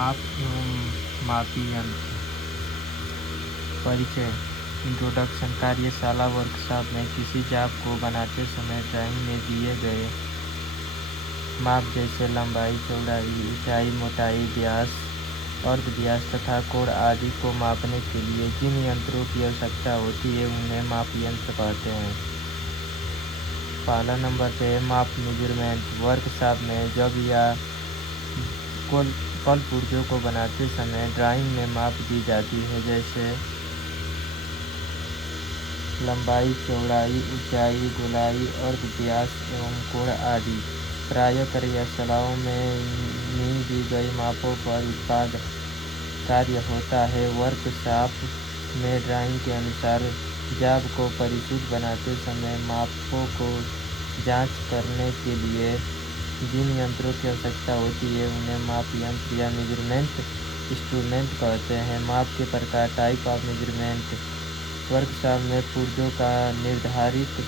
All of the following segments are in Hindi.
माप एवं मापी यंत्र। परिचय। इंट्रोडक्शन। कार्यशाला वर्कशॉप में किसी जाप को बनाते समय ड्राइंग में दिए गए माप जैसे लंबाई, चौड़ाई, ऊंचाई, मोटाई, व्यास, अर्ध व्यास तथा कोण आदि को मापने के लिए जिन यंत्रों की आवश्यकता होती है उन्हें माप यंत्र कहते हैं। पहला नंबर पे माप मेजरमेंट। वर्कशॉप में जब या फल पुर्जों को बनाते समय ड्राइंग में माप दी जाती है, जैसे लंबाई, चौड़ाई, ऊंचाई, गोलाई, अर्ध व्यास एवं कोण आदि। प्रायः कार्यशालाओं में दी गई मापों पर उत्पाद कार्य होता है। वर्कशॉप में ड्राइंग के अनुसार जाप को परिशुद्ध बनाते समय मापों को जांच करने के लिए जिन यंत्रों की आवश्यकता होती है उन्हें माप यंत्र या मेजरमेंट इंस्ट्रूमेंट कहते हैं। माप के प्रकार। Type of measurement. वर्कशॉप में पुर्जों का निर्धारित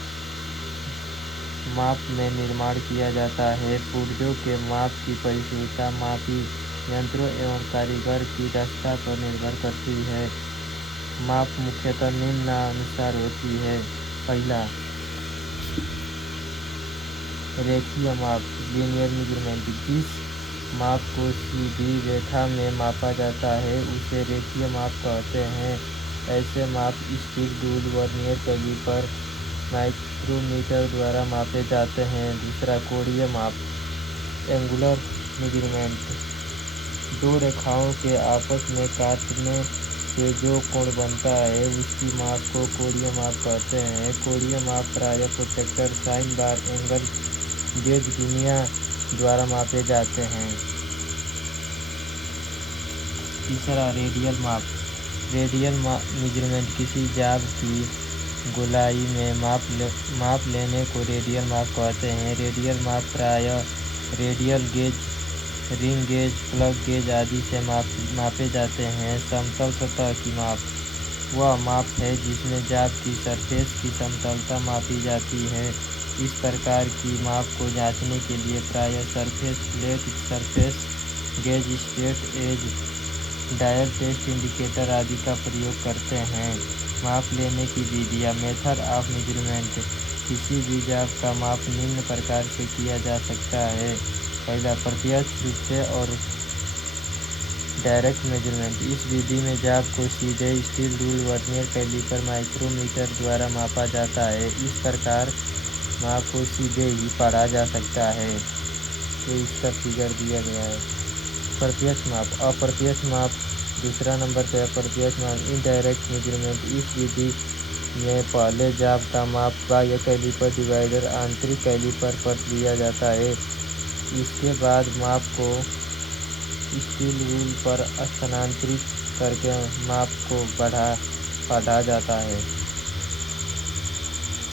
माप में निर्माण किया जाता है। पुर्जों के माप की परिशुद्धता मापी यंत्रों एवं कारीगर की दक्षता पर निर्भर करती है। माप मुख्यतः निम्नानुसार होती है। पहला, रेखीय माप लीनियर मेजरमेंट। जिस माप को सीधी रेखा में मापा जाता है उसे रेखीय माप कहते हैं। ऐसे माप steel rule, vernier calliper, micrometer द्वारा मापे जाते हैं। दूसरा, कोणीय माप एंगुलर मेजरमेंट। दो रेखाओं के आपस में काटने से जो कोण बनता है उसकी माप को कोणीय माप कहते हैं। कोणीय माप प्रायः protractor, sine bar, angle gauge, Guinea द्वारा मापे जाते हैं। तीसरा, रेडियल माप। रेडियल मेजरमेंट किसी जाप की गोलाई में माप लेने को रेडियल माप कहते हैं। रेडियल माप प्रायः radial gauge, ring gauge, plug gauge आदि से मापे जाते हैं। समतल सतह की माप वह माप है जिसमें जाप की सरफेस की समतलता मापी जाती है। इस प्रकार की माप को जांचने के लिए प्रायः surface plate, surface gauge, straight edge, dial test indicator आदि का प्रयोग करते हैं। माप लेने की विधियाँ। Method of measurement. किसी भी जाप का माप निम्न प्रकार से किया जा सकता है। पहला, प्रत्यक्ष रूप से और डायरेक्ट मेजरमेंट। इस विधि में जाप को सीधे steel rule, vernier calliper, micrometer द्वारा मापा जाता है। इस प्रकार माप को सीधे ही पढ़ा जा सकता है। तो इसका फिगर दिया गया है। प्रत्यक्ष माप। अप्रत्यक्ष माप दूसरा नंबर पे। अप्रत्यक्ष माप इनडायरेक्ट मेजरमेंट। इस विधि में पहले जाप का माप बाह्य कैलिपर, डिवाइडर, आंतरिक कैलिपर पर लिया जाता है। इसके बाद माप को स्टील रूल पर स्थानांतरित करके माप को पढ़ा जाता है।